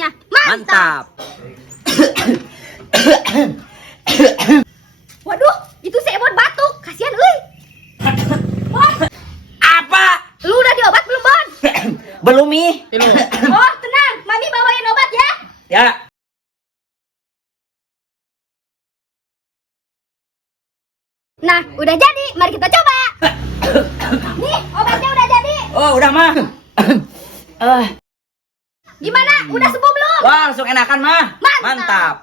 semuanya. Mantap. Waduh, itu si Ebon batuk. Kasihan euy. Bon, Apa? lu udah diobat belum, Bon? Belum nih. Oh, tenang. Mami bawain obat ya. Ya. Nah, udah jadi. Mari kita coba. Nih, obatnya udah jadi. Oh, udah mah. Gimana? Udah sembuh belum? Wah, langsung enakan mah. Mantap. Mantap.